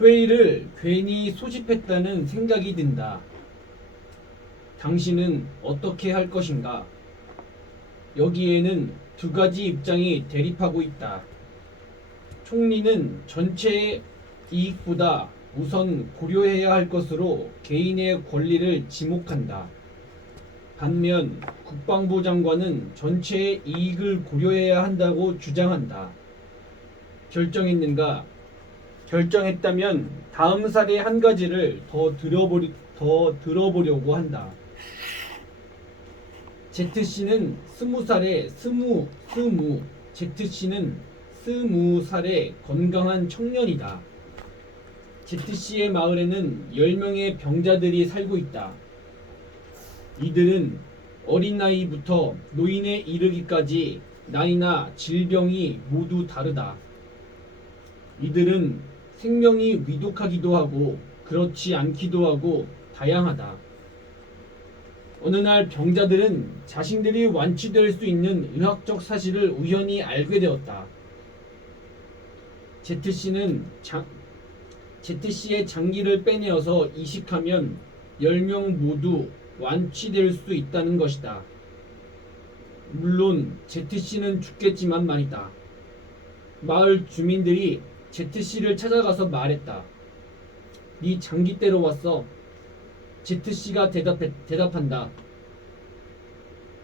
회의를 괜히 소집했다는 생각이 든다. 당신은 어떻게 할 것인가? 여기에는 두 가지 입장이 대립하고 있다. 총리는 전체의 이익보다 우선 고려해야 할 것으로 개인의 권리를 지목한다. 반면 국방부 장관은 전체의 이익을 고려해야 한다고 주장한다. 결정했는가? 결정했다면 다음 사례 한 가지를 더 들어보려고 한다. ZC는 20살의 ZC는 20살의 건강한 청년이다. ZC의 마을에는 10명의 병자들이 살고 있다. 이들은 어린 나이부터 노인에 이르기까지 나이나 질병이 모두 다르다. 이들은 생명이 위독하기도 하고 그렇지 않기도 하고 다양하다. 어느 날 병자들은 자신들이 완치될 수 있는 의학적 사실을 우연히 알게 되었다. ZC의 장기를 빼내어서 이식하면 10명 모두 완치될 수 있다는 것이다. 물론 ZC는 죽겠지만 말이다. 마을 주민들이 ZC를 찾아가서 말했다. 네 장기 떼러 왔어. ZC가 대답한다.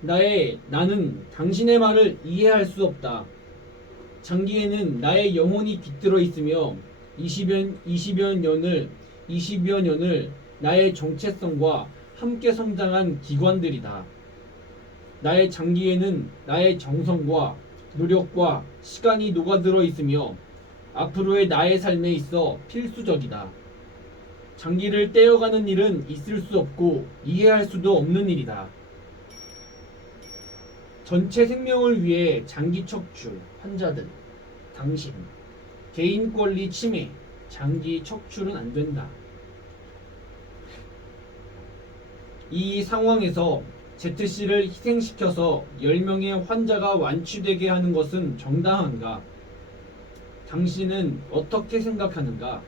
나는 당신의 말을 이해할 수 없다. 장기에는 나의 영혼이 깃들어 있으며 20여 년을 나의 정체성과 함께 성장한 기관들이다. 나의 장기에는 나의 정성과 노력과 시간이 녹아들어 있으며 앞으로의 나의 삶에 있어 필수적이다. 장기를 떼어가는 일은 있을 수 없고 이해할 수도 없는 일이다. 전체 생명을 위해 장기 척추, 환자들, 당신, 개인 권리 침해, 장기 척출은 안 된다. 이 상황에서 ZC를 희생시켜서 10명의 환자가 완치되게 하는 것은 정당한가? 당신은 어떻게 생각하는가?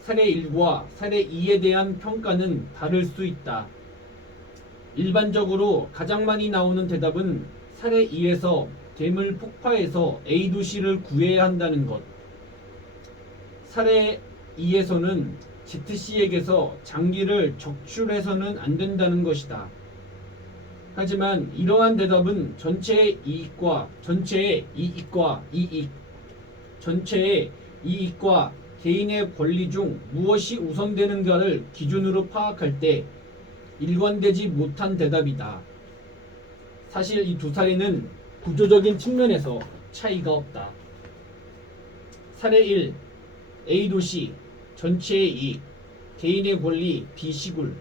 사례 1과 사례 2에 대한 평가는 다를 수 있다. 일반적으로 가장 많이 나오는 대답은 사례 2에서 댐을 폭파해서 A 도시를 구해야 한다는 것. 사례 2에서는 ZC에게서 장기를 적출해서는 안 된다는 것이다. 하지만 이러한 대답은 전체의 이익과 개인의 권리 중 무엇이 우선되는가를 기준으로 파악할 때 일관되지 못한 대답이다. 사실 이 두 사례는 구조적인 측면에서 차이가 없다. 사례 1. A도시, 전체의 이익, 개인의 권리, B시굴,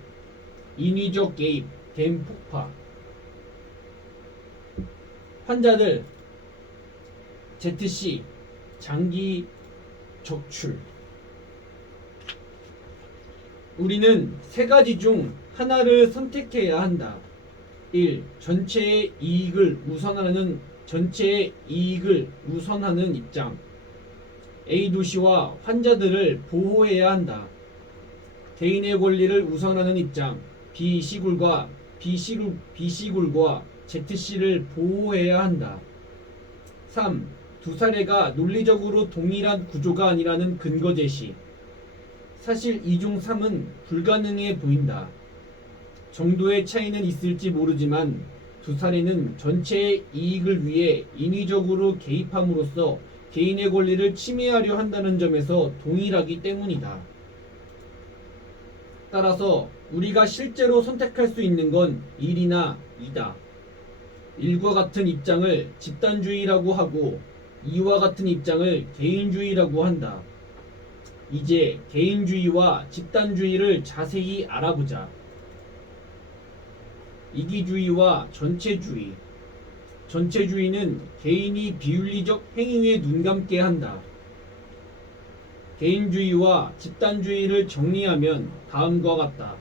인위적 개입, 댐 폭파. 환자들, ZC, 장기 적출. 우리는 세 가지 중 하나를 선택해야 한다. 1. 전체의 이익을 우선하는 입장. A도시와 환자들을 보호해야 한다. 개인의 권리를 우선하는 입장. B시굴과 ZC를 보호해야 한다. 3. 두 사례가 논리적으로 동일한 구조가 아니라는 근거 제시. 사실 2 중 3은 불가능해 보인다. 정도의 차이는 있을지 모르지만 두 사례는 전체의 이익을 위해 인위적으로 개입함으로써 개인의 권리를 침해하려 한다는 점에서 동일하기 때문이다. 따라서 우리가 실제로 선택할 수 있는 건 1이나 2다. 1과 같은 입장을 집단주의라고 하고 2와 같은 입장을 개인주의라고 한다. 이제 개인주의와 집단주의를 자세히 알아보자. 이기주의와 전체주의. 전체주의는 개인이 비윤리적 행위에 눈감게 한다. 개인주의와 집단주의를 정리하면 다음과 같다.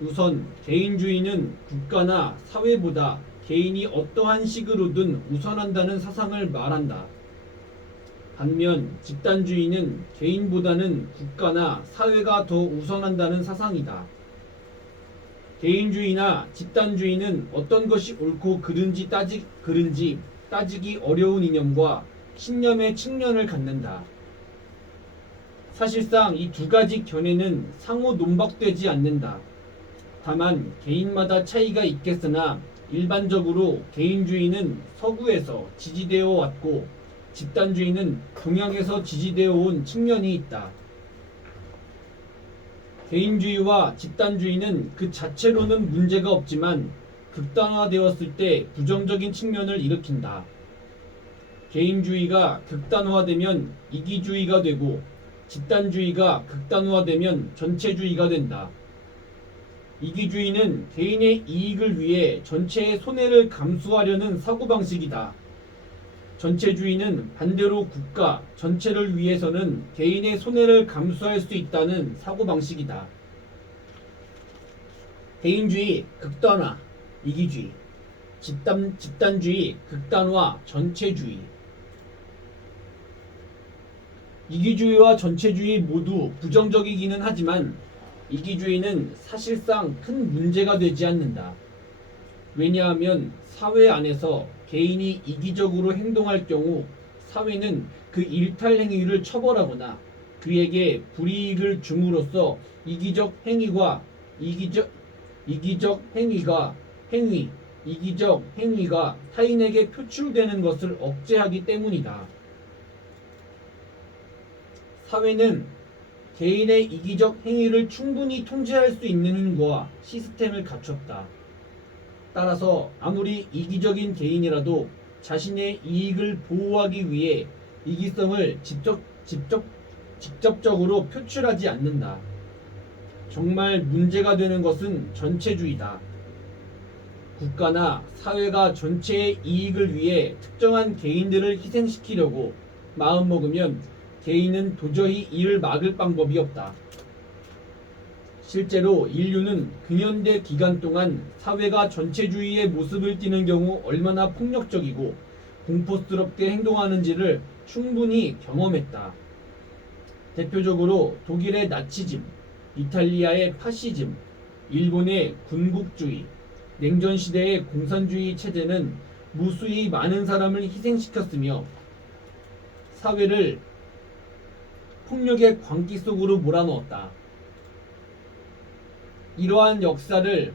우선 개인주의는 국가나 사회보다 개인이 어떠한 식으로든 우선한다는 사상을 말한다. 반면 집단주의는 개인보다는 국가나 사회가 더 우선한다는 사상이다. 개인주의나 집단주의는 어떤 것이 옳고 그른지 따지기 어려운 이념과 신념의 측면을 갖는다. 사실상 이 두 가지 견해는 상호 논박되지 않는다. 다만 개인마다 차이가 있겠으나 일반적으로 개인주의는 서구에서 지지되어 왔고 집단주의는 동양에서 지지되어 온 측면이 있다. 개인주의와 집단주의는 그 자체로는 문제가 없지만 극단화되었을 때 부정적인 측면을 일으킨다. 개인주의가 극단화되면 이기주의가 되고 집단주의가 극단화되면 전체주의가 된다. 이기주의는 개인의 이익을 위해 전체의 손해를 감수하려는 사고방식이다. 전체주의는 반대로 국가 전체를 위해서는 개인의 손해를 감수할 수 있다는 사고방식이다. 개인주의 극단화 이기주의, 집단주의 극단화 전체주의. 이기주의와 전체주의 모두 부정적이기는 하지만 이기주의는 사실상 큰 문제가 되지 않는다. 왜냐하면 사회 안에서 개인이 이기적으로 행동할 경우 사회는 그 일탈 행위를 처벌하거나 그에게 불이익을 줌으로써 이기적 행위가 타인에게 표출되는 것을 억제하기 때문이다. 사회는 개인의 이기적 행위를 충분히 통제할 수 있는 힘과 시스템을 갖췄다. 따라서 아무리 이기적인 개인이라도 자신의 이익을 보호하기 위해 이기성을 직접적으로 표출하지 않는다. 정말 문제가 되는 것은 전체주의다. 국가나 사회가 전체의 이익을 위해 특정한 개인들을 희생시키려고 마음먹으면 개인은 도저히 이를 막을 방법이 없다. 실제로 인류는 근현대 기간 동안 사회가 전체주의의 모습을 띠는 경우 얼마나 폭력적이고 공포스럽게 행동하는지를 충분히 경험했다. 대표적으로 독일의 나치즘, 이탈리아의 파시즘, 일본의 군국주의, 냉전시대의 공산주의 체제는 무수히 많은 사람을 희생시켰으며 사회를 폭력의 광기 속으로 몰아넣었다. 이러한 역사적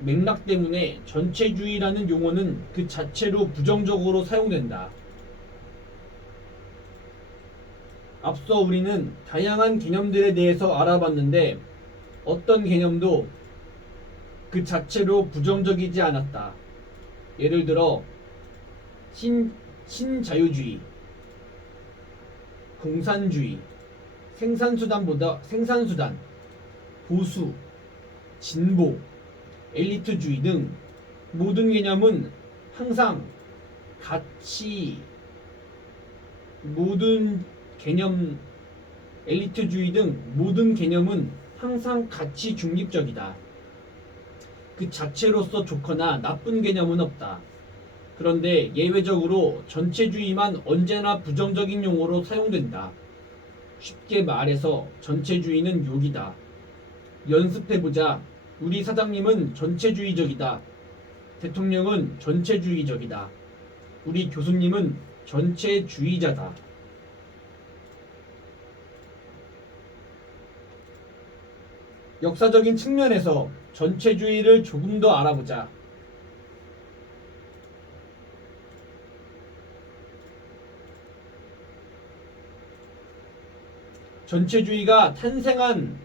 맥락 때문에 전체주의라는 용어는 그 자체로 부정적으로 사용된다. 앞서 우리는 다양한 개념들에 대해서 알아봤는데 어떤 개념도 그 자체로 부정적이지 않았다. 예를 들어 신자유주의, 공산주의, 생산수단, 보수, 진보, 엘리트주의 등 모든 개념은 항상 엘리트주의 등 모든 개념은 항상 가치 중립적이다. 그 자체로서 좋거나 나쁜 개념은 없다. 그런데 예외적으로 전체주의만 언제나 부정적인 용어로 사용된다. 쉽게 말해서 전체주의는 욕이다. 연습해보자. 우리 사장님은 전체주의적이다. 대통령은 전체주의적이다. 우리 교수님은 전체주의자다. 역사적인 측면에서 전체주의를 조금 더 알아보자. 전체주의가 탄생한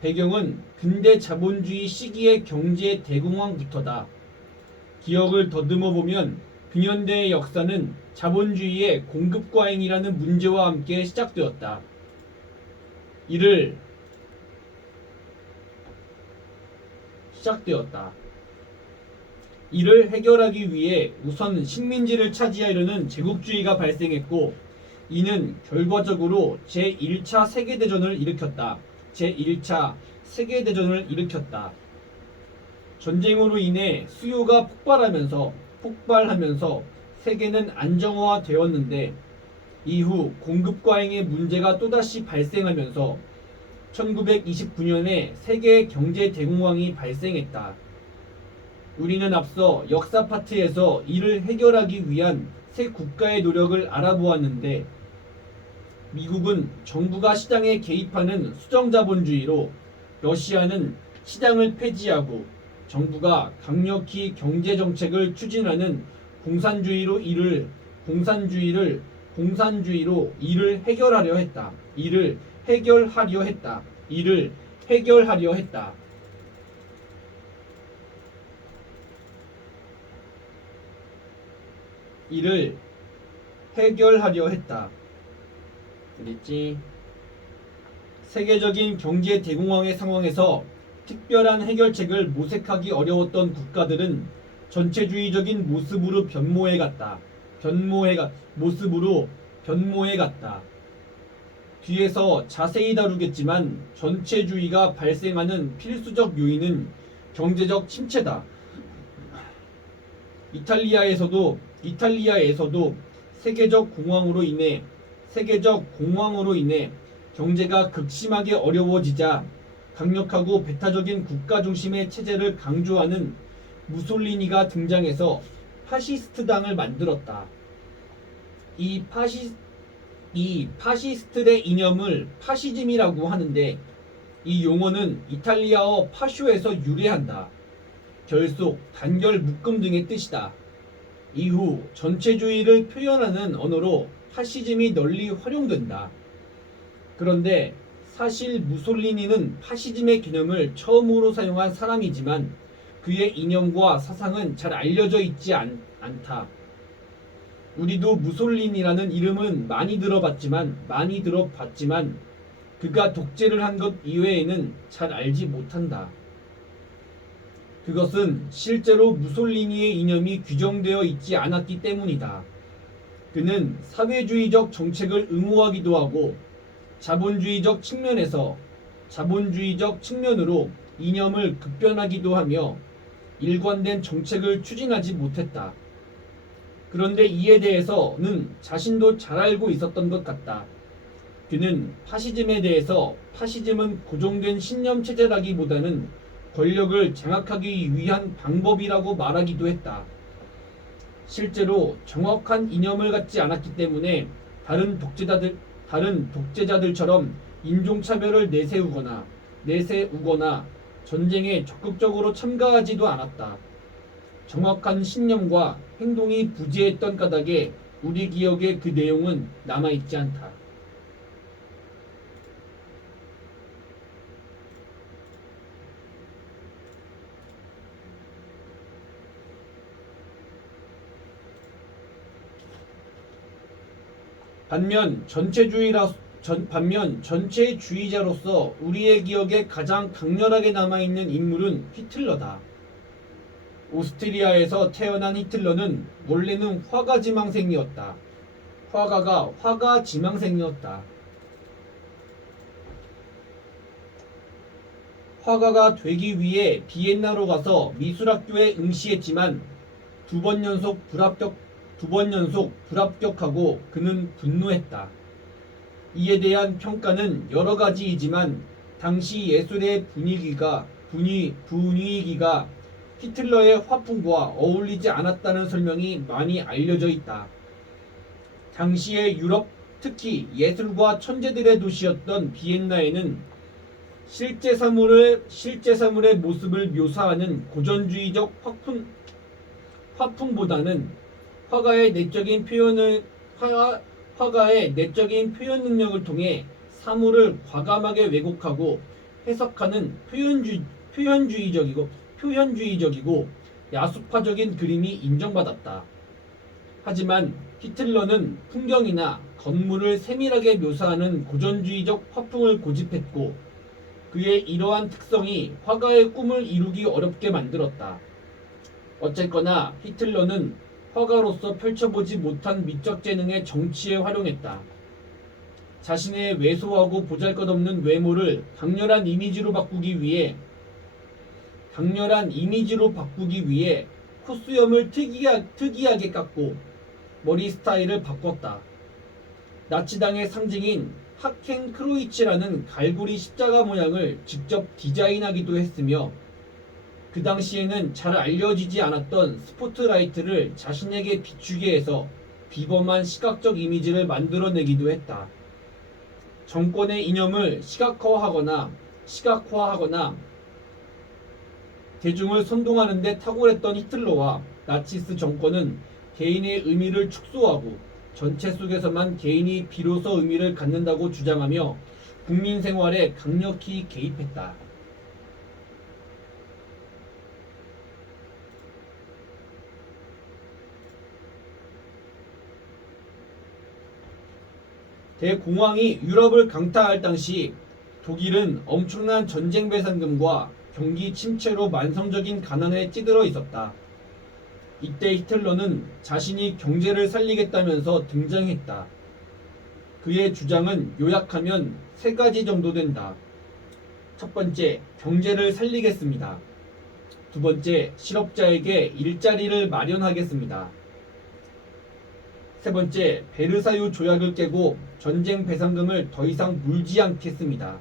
배경은 근대 자본주의 시기의 경제 대공황부터다. 기억을 더듬어 보면 근현대의 역사는 자본주의의 공급과잉이라는 문제와 함께 시작되었다. 이를 해결하기 위해 우선 식민지를 차지하려는 제국주의가 발생했고 이는 결과적으로 제1차 세계대전을 일으켰다. 전쟁으로 인해 수요가 폭발하면서 세계는 안정화되었는데 이후 공급 과잉의 문제가 또다시 발생하면서 1929년에 세계 경제 대공황이 발생했다. 우리는 앞서 역사 파트에서 이를 해결하기 위한 새 국가의 노력을 알아보았는데 미국은 정부가 시장에 개입하는 수정자본주의로 러시아는 시장을 폐지하고 정부가 강력히 경제정책을 추진하는 공산주의로 이를 해결하려 했다. 이를 해결하려 했다. 이를 해결하려 했다. 이를 해결하려 했다. 그랬지? 세계적인 경제 대공황의 상황에서 특별한 해결책을 모색하기 어려웠던 국가들은 전체주의적인 모습으로 변모해갔다. 뒤에서 자세히 다루겠지만 전체주의가 발생하는 필수적 요인은 경제적 침체다. 이탈리아에서도 세계적 공황으로 인해 경제가 극심하게 어려워지자 강력하고 배타적인 국가 중심의 체제를 강조하는 무솔리니가 등장해서 파시스트당을 만들었다. 이 파시스트의 이념을 파시즘이라고 하는데 이 용어는 이탈리아어 파쇼에서 유래한다. 결속, 단결, 묶음 등의 뜻이다. 이후 전체주의를 표현하는 언어로 파시즘이 널리 활용된다. 그런데 사실 무솔리니는 파시즘의 개념을 처음으로 사용한 사람이지만 그의 이념과 사상은 잘 알려져 있지 않다. 우리도 무솔리니라는 이름은 많이 들어봤지만 그가 독재를 한 것 이외에는 잘 알지 못한다. 그것은 실제로 무솔리니의 이념이 규정되어 있지 않았기 때문이다. 그는 사회주의적 정책을 옹호하기도 하고 자본주의적 측면으로 이념을 급변하기도 하며 일관된 정책을 추진하지 못했다. 그런데 이에 대해서는 자신도 잘 알고 있었던 것 같다. 그는 파시즘에 대해서 파시즘은 고정된 신념 체제라기보다는 권력을 장악하기 위한 방법이라고 말하기도 했다. 실제로 정확한 이념을 갖지 않았기 때문에 다른 독재자들처럼 인종차별을 내세우거나 전쟁에 적극적으로 참가하지도 않았다. 정확한 신념과 행동이 부재했던 까닭에 우리 기억에 그 내용은 남아있지 않다. 반면 전체주의자로서 우리의 기억에 가장 강렬하게 남아있는 인물은 히틀러다. 오스트리아에서 태어난 히틀러는 원래는 화가 지망생이었다. 화가가 되기 위해 비엔나로 가서 미술학교에 응시했지만 두 번 연속 불합격하고 그는 분노했다. 이에 대한 평가는 여러 가지이지만 당시 예술의 분위기가 히틀러의 화풍과 어울리지 않았다는 설명이 많이 알려져 있다. 당시의 유럽, 특히 예술과 천재들의 도시였던 비엔나에는 실제 사물의 모습을 묘사하는 고전주의적 화풍보다는 화가의 내적인 표현 능력을 통해 사물을 과감하게 왜곡하고 해석하는 표현주의적이고 야수파적인 그림이 인정받았다. 하지만 히틀러는 풍경이나 건물을 세밀하게 묘사하는 고전주의적 화풍을 고집했고 그의 이러한 특성이 화가의 꿈을 이루기 어렵게 만들었다. 어쨌거나 히틀러는 화가로서 펼쳐보지 못한 미적 재능의 정치에 활용했다. 자신의 왜소하고 보잘것없는 외모를 강렬한 이미지로 바꾸기 위해 콧수염을 특이하게 깎고 머리 스타일을 바꿨다. 나치당의 상징인 하켄크로이츠라는 갈고리 십자가 모양을 직접 디자인하기도 했으며 그 당시에는 잘 알려지지 않았던 스포트라이트를 자신에게 비추게 해서 비범한 시각적 이미지를 만들어내기도 했다. 정권의 이념을 시각화하거나 대중을 선동하는 데 탁월했던 히틀러와 나치스 정권은 개인의 의미를 축소하고 전체 속에서만 개인이 비로소 의미를 갖는다고 주장하며 국민 생활에 강력히 개입했다. 대공황이 유럽을 강타할 당시 독일은 엄청난 전쟁 배상금과 경기 침체로 만성적인 가난에 찌들어 있었다. 이때 히틀러는 자신이 경제를 살리겠다면서 등장했다. 그의 주장은 요약하면 세 가지 정도 된다. 첫 번째, 경제를 살리겠습니다. 두 번째, 실업자에게 일자리를 마련하겠습니다. 세 번째, 베르사유 조약을 깨고 전쟁 배상금을 더 이상 물지 않겠습니다.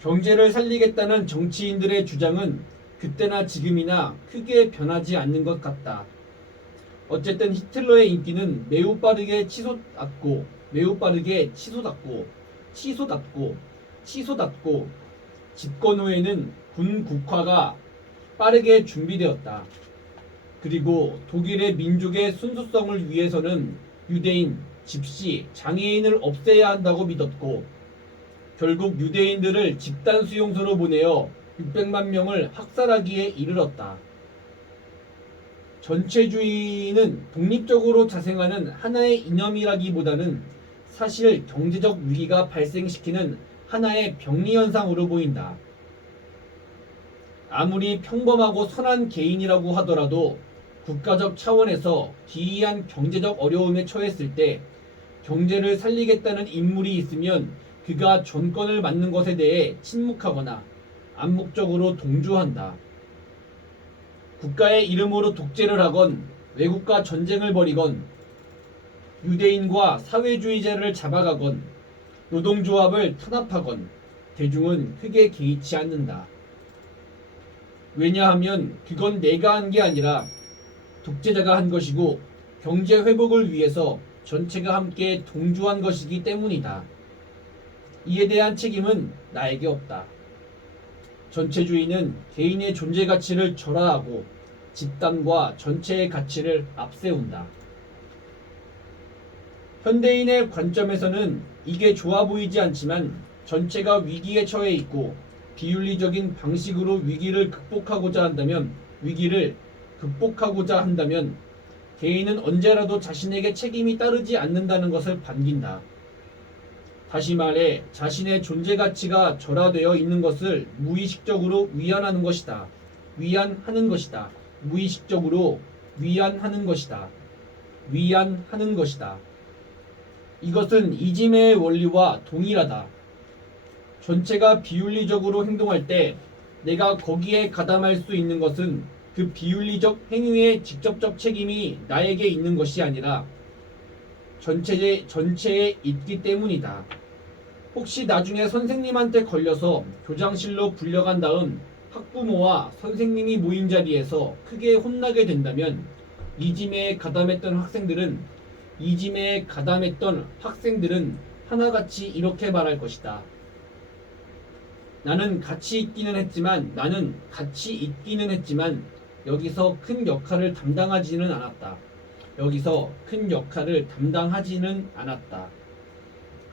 경제를 살리겠다는 정치인들의 주장은 그때나 지금이나 크게 변하지 않는 것 같다. 어쨌든 히틀러의 인기는 매우 빠르게 치솟았고 집권 후에는 군 국화가 빠르게 준비되었다. 그리고 독일의 민족의 순수성을 위해서는 유대인, 집시, 장애인을 없애야 한다고 믿었고 결국 유대인들을 집단 수용소로 보내어 600만 명을 학살하기에 이르렀다. 전체주의는 독립적으로 자생하는 하나의 이념이라기보다는 사실 경제적 위기가 발생시키는 하나의 병리현상으로 보인다. 아무리 평범하고 선한 개인이라고 하더라도 국가적 차원에서 기이한 경제적 어려움에 처했을 때 경제를 살리겠다는 인물이 있으면 그가 정권을 맡는 것에 대해 침묵하거나 암묵적으로 동조한다. 국가의 이름으로 독재를 하건 외국과 전쟁을 벌이건 유대인과 사회주의자를 잡아가건 노동조합을 탄압하건 대중은 크게 개의치 않는다. 왜냐하면 그건 내가 한 게 아니라 독재자가 한 것이고 경제 회복을 위해서 전체가 함께 동조한 것이기 때문이다. 이에 대한 책임은 나에게 없다. 전체주의는 개인의 존재 가치를 절하하고 집단과 전체의 가치를 앞세운다. 현대인의 관점에서는 이게 좋아 보이지 않지만 전체가 위기에 처해 있고 비윤리적인 방식으로 위기를 극복하고자 한다면 개인은 언제라도 자신에게 책임이 따르지 않는다는 것을 반긴다. 다시 말해 자신의 존재 가치가 절하되어 있는 것을 무의식적으로 위안하는 것이다. 무의식적으로 위안하는 것이다. 이것은 이지메의 원리와 동일하다. 전체가 비윤리적으로 행동할 때 내가 거기에 가담할 수 있는 것은 그 비윤리적 행위의 직접적 책임이 나에게 있는 것이 아니라 전체에 있기 때문이다. 혹시 나중에 선생님한테 걸려서 교장실로 불려간 다음 학부모와 선생님이 모인 자리에서 크게 혼나게 된다면 이지메에 가담했던 학생들은 하나같이 이렇게 말할 것이다. 나는 같이 있기는 했지만 여기서 큰 역할을 담당하지는 않았다.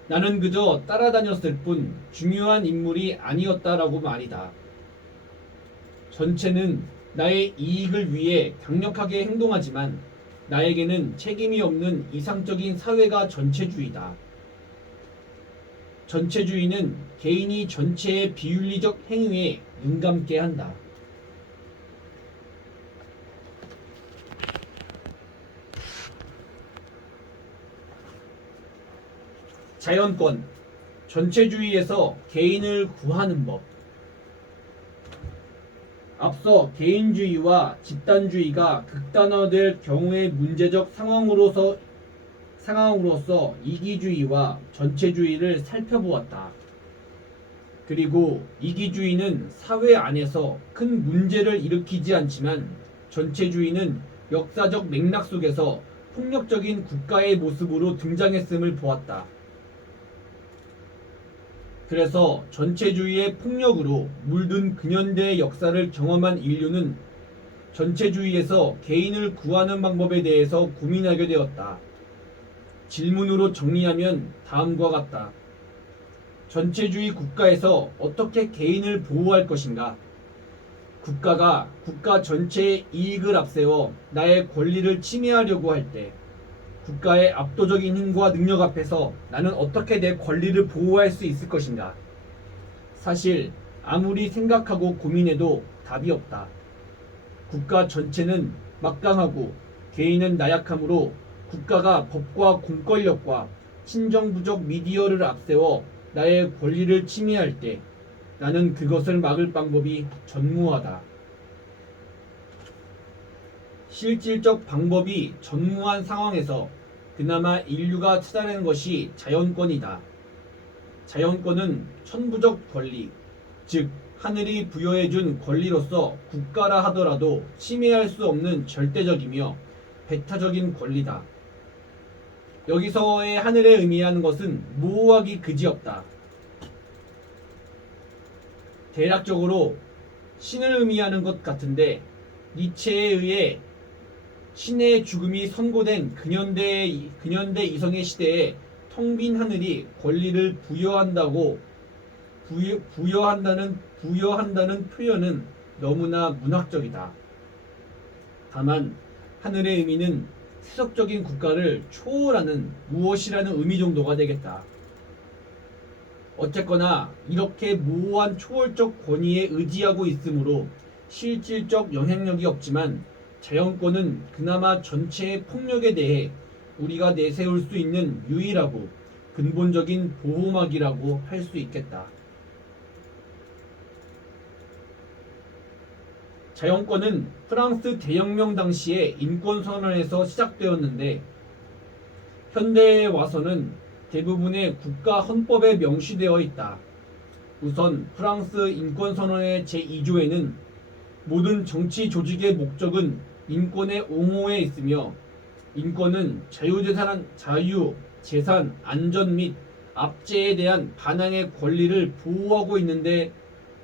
나는 그저 따라다녔을 뿐 중요한 인물이 아니었다라고 말이다. 전체는 나의 이익을 위해 강력하게 행동하지만 나에게는 책임이 없는 이상적인 사회가 전체주의다. 전체주의는 개인이 전체의 비윤리적 행위에 눈감게 한다. 자연권, 전체주의에서 개인을 구하는 법. 앞서 개인주의와 집단주의가 극단화될 경우의 문제적 상황으로서 이기주의와 전체주의를 살펴보았다. 그리고 이기주의는 사회 안에서 큰 문제를 일으키지 않지만 전체주의는 역사적 맥락 속에서 폭력적인 국가의 모습으로 등장했음을 보았다. 그래서 전체주의의 폭력으로 물든 근현대의 역사를 경험한 인류는 전체주의에서 개인을 구하는 방법에 대해서 고민하게 되었다. 질문으로 정리하면 다음과 같다. 전체주의 국가에서 어떻게 개인을 보호할 것인가? 국가가 국가 전체의 이익을 앞세워 나의 권리를 침해하려고 할 때 국가의 압도적인 힘과 능력 앞에서 나는 어떻게 내 권리를 보호할 수 있을 것인가? 사실 아무리 생각하고 고민해도 답이 없다. 국가 전체는 막강하고 개인은 나약하므로 국가가 법과 공권력과 친정부적 미디어를 앞세워 나의 권리를 침해할 때 나는 그것을 막을 방법이 전무하다. 실질적 방법이 전무한 상황에서 그나마 인류가 찾아낸 것이 자연권이다. 자연권은 천부적 권리, 즉 하늘이 부여해준 권리로서 국가라 하더라도 침해할 수 없는 절대적이며 배타적인 권리다. 여기서의 하늘에 의미하는 것은 모호하기 그지없다. 대략적으로 신을 의미하는 것 같은데 니체에 의해 신의 죽음이 선고된 근현대 이성의 시대에 텅 빈 하늘이 권리를 부여한다는 표현은 너무나 문학적이다. 다만 하늘의 의미는 세속적인 국가를 초월하는 무엇이라는 의미 정도가 되겠다. 어쨌거나 이렇게 모호한 초월적 권위에 의지하고 있으므로 실질적 영향력이 없지만 자연권은 그나마 전체의 폭력에 대해 우리가 내세울 수 있는 유일하고 근본적인 보호막이라고 할 수 있겠다. 자연권은 프랑스 대혁명 당시의 인권선언에서 시작되었는데 현대에 와서는 대부분의 국가 헌법에 명시되어 있다. 우선 프랑스 인권선언의 제2조에는 모든 정치 조직의 목적은 인권의 옹호에 있으며 인권은 자유, 재산, 안전 및 압제에 대한 반항의 권리를 보호하고 있는데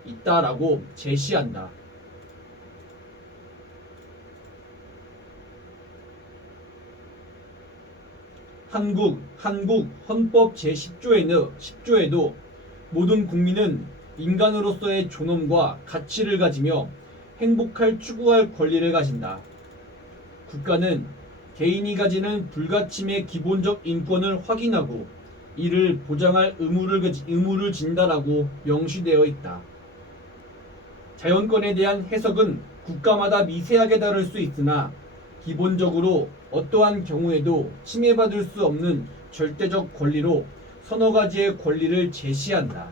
있다라고 제시한다. 한국 헌법 제10조에도 모든 국민은 인간으로서의 존엄과 가치를 가지며 추구할 권리를 가진다. 국가는 개인이 가지는 불가침의 기본적 인권을 확인하고 이를 보장할 의무를 진다라고 명시되어 있다. 자연권에 대한 해석은 국가마다 미세하게 다를 수 있으나 기본적으로 어떠한 경우에도 침해받을 수 없는 절대적 권리로 서너 가지의 권리를 제시한다.